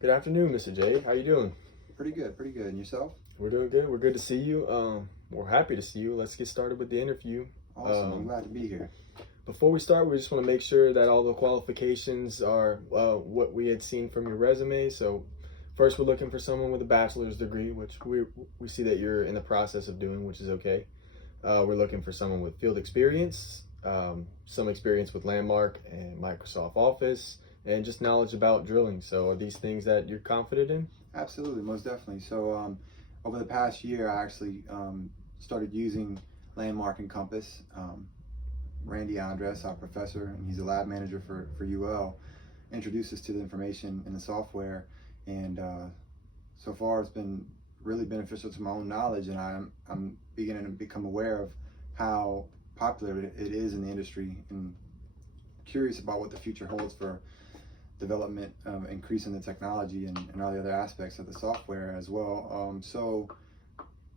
Good afternoon, Mr. J. How you doing? Pretty good, pretty good. And yourself? We're doing good. We're good to see you. We're happy to see you. Let's get started with the interview. Awesome. I'm Um, glad to be here. Before we start, we just want to make sure that all the qualifications are what we had seen from your resume. So, first, we're looking for someone with a bachelor's degree, which we see that you're in the process of doing, which is okay. We're looking for someone with field experience, some experience with Landmark and Microsoft Office, and just knowledge about drilling. So, are these things that you're confident in? Absolutely, most definitely. So, over the past year, I actually started using Landmark and Compass. Randy Andres, our professor, and he's a lab manager for UL, introduced us to the information in the software. And so far, it's been really beneficial to my own knowledge, and I'm beginning to become aware of how popular it is in the industry, and curious about what the future holds for development, increasing the technology and all the other aspects of the software as well.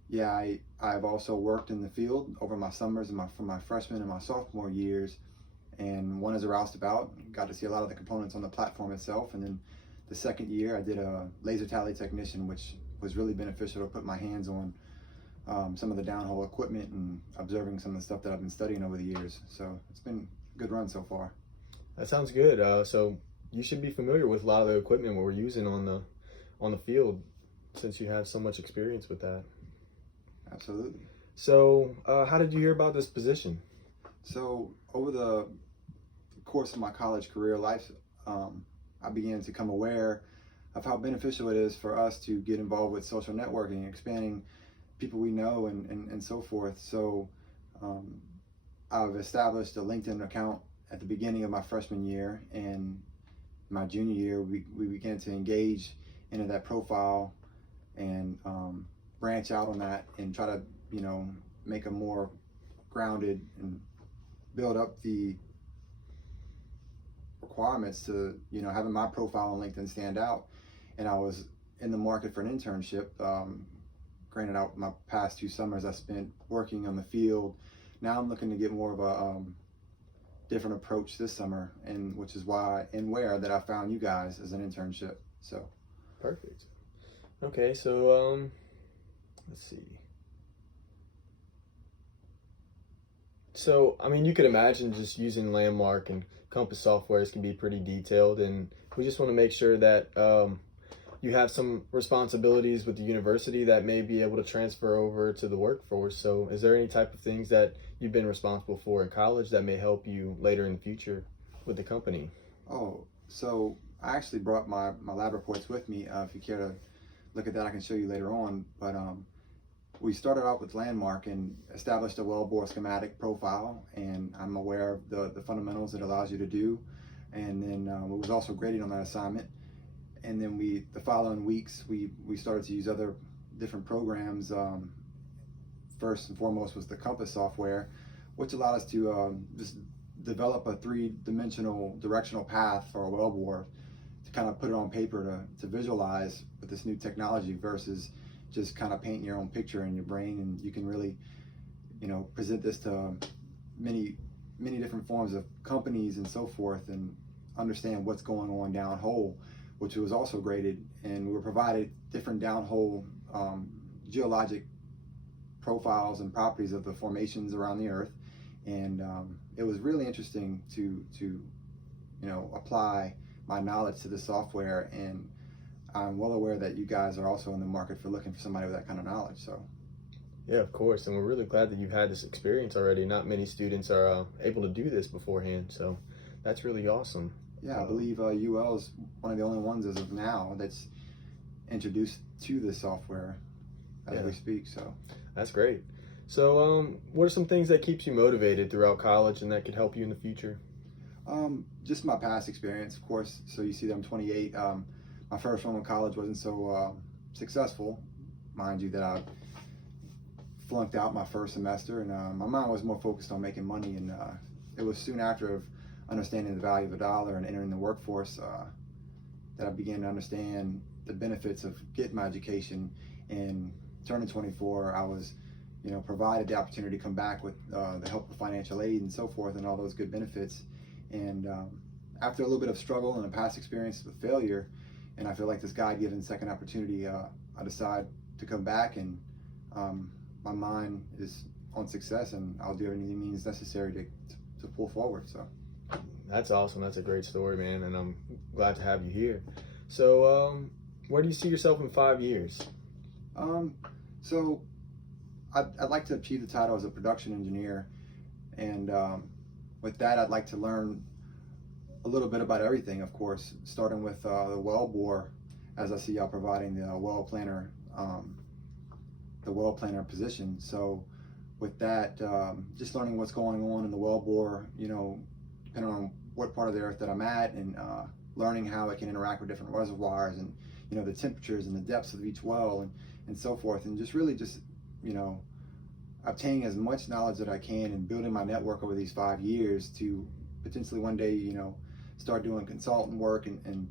Yeah, I've also worked in the field over my summers and from my freshman and my sophomore years, and one as a roustabout, got to see a lot of the components on the platform itself. And then the second year, I did a laser tally technician, which was really beneficial to put my hands on some of the downhole equipment and observing some of the stuff that I've been studying over the years. So it's been a good run so far. That sounds good. So you should be familiar with a lot of the equipment we're using on the field, since you have so much experience with that. Absolutely. So, how did you hear about this position? So over the course of my college career life, I began to become aware of how beneficial it is for us to get involved with social networking, expanding people we know and so forth. So I've established a LinkedIn account at the beginning of my freshman year, and my junior year we began to engage into that profile and branch out on that and try to make a more grounded and build up the requirements to having my profile on LinkedIn stand out. And I was in the market for an internship. Granted, out my past 2 summers I spent working on the field. Now I'm looking to get more of a different approach this summer, and which is why and where that I found you guys as an internship. So Perfect. Okay, so let's see. So, I mean, you could imagine just using Landmark and Compass softwares can be pretty detailed, and we just want to make sure that you have some responsibilities with the university that may be able to transfer over to the workforce. So, is there any type of things that you've been responsible for in college that may help you later in the future with the company? so I actually brought my lab reports with me. If you care to look at that, I can show you later on. But we started out with Landmark and established a wellbore schematic profile, and I'm aware of the fundamentals it allows you to do. And then it was also graded on that assignment. And then the following weeks we started to use other different programs. First and foremost was the Compass software, which allowed us to just develop a three-dimensional directional path for a wellbore, to kind of put it on paper to visualize with this new technology versus just kind of painting your own picture in your brain. And you can really present this to many different forms of companies and so forth, and understand what's going on downhole, which was also graded. And we were provided different downhole geologic profiles and properties of the formations around the earth. And it was really interesting to apply my knowledge to the software. And I'm well aware that you guys are also in the market for looking for somebody with that kind of knowledge. So Yeah, of course, and we're really glad that you've had this experience already. Not many students are able to do this beforehand, so that's really awesome. yeah, I believe UL is one of the only ones as of now that's introduced to this software as Yeah. we speak. So That's great. So, what are some things that keeps you motivated throughout college and that could help you in the future? just my past experience, of course. So you see that I'm 28. My first one in college wasn't so successful, mind you, that I flunked out my first semester, and my mind was more focused on making money. And it was soon after of understanding the value of a dollar and entering the workforce that I began to understand the benefits of getting my education. And turning 24, I was provided the opportunity to come back with the help of financial aid and so forth, and all those good benefits. And after a little bit of struggle and a past experience with failure, and I feel like this God-given second opportunity, I decide to come back, and my mind is on success, and I'll do any means necessary to pull forward. So That's awesome. That's a great story, man, and I'm glad to have you here. So, where do you see yourself in 5 years? So I'd like to achieve the title as a production engineer, and with that, I'd like to learn a little bit about everything, of course, starting with the well bore, as I see y'all providing the well planner position. So with that, just learning what's going on in the well bore, depending on what part of the earth that I'm at, and learning how it can interact with different reservoirs, and the temperatures and the depths of each well, and so forth, and just really obtaining as much knowledge that I can, and building my network over these 5 years to potentially one day, start doing consultant work, and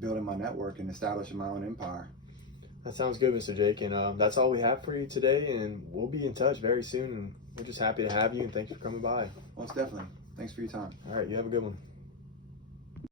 building my network and establishing my own empire. That sounds good, Mr. Jake, and that's all we have for you today, and we'll be in touch very soon, and we're just happy to have you, and thanks for coming by. Most definitely. Thanks for your time. All right, you have a good one.